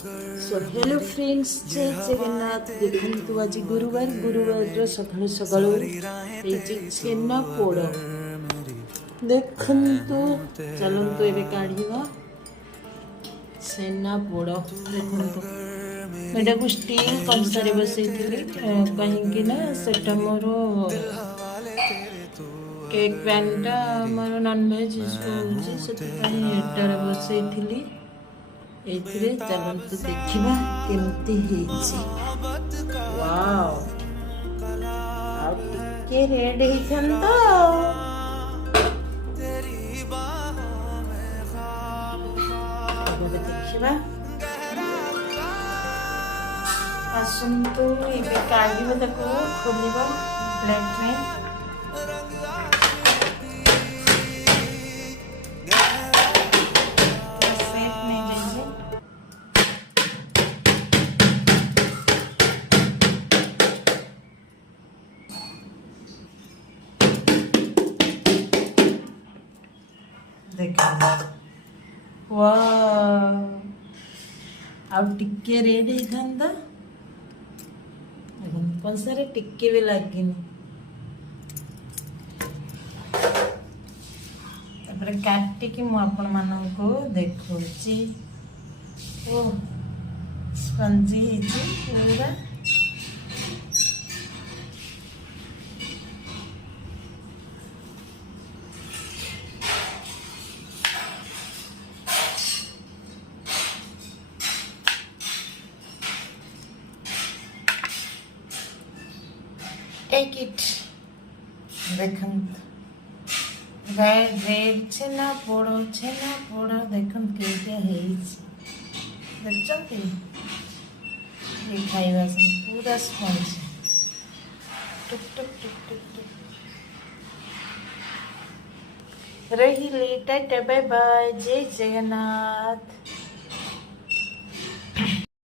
So hello friends, जय जगन्नाथ। देखु आज गुरुवार गुरुवार सकाळु सकाळु छेना पोड़ देखु। चलतु एबे काढ़ा छेना पोड़। देखु एटा को स्टील कंसारे बसई कहीं सेटा मोर केक पैनटा मोर नॉनवेज एटार बसई एथिरे। चलतु देखिबा केमती हेछि। वाओ, आ टिके रेड हेछन देखिबा। आसंतु एबे काढिबा ताको खोलिबा प्लेट में। टिके रेड होता कंसारे टिके भी लगे काटिकी मुझको देखो स्पंजी पूरा। Take it. देखन रेड छेना पोड़ देखन केते हेइछ। देखछथि ये खाइबा से पूरा स्पंज टुक टुक टुक टुक टुक रही। टाटा बाय बाय, जय जगन्नाथ।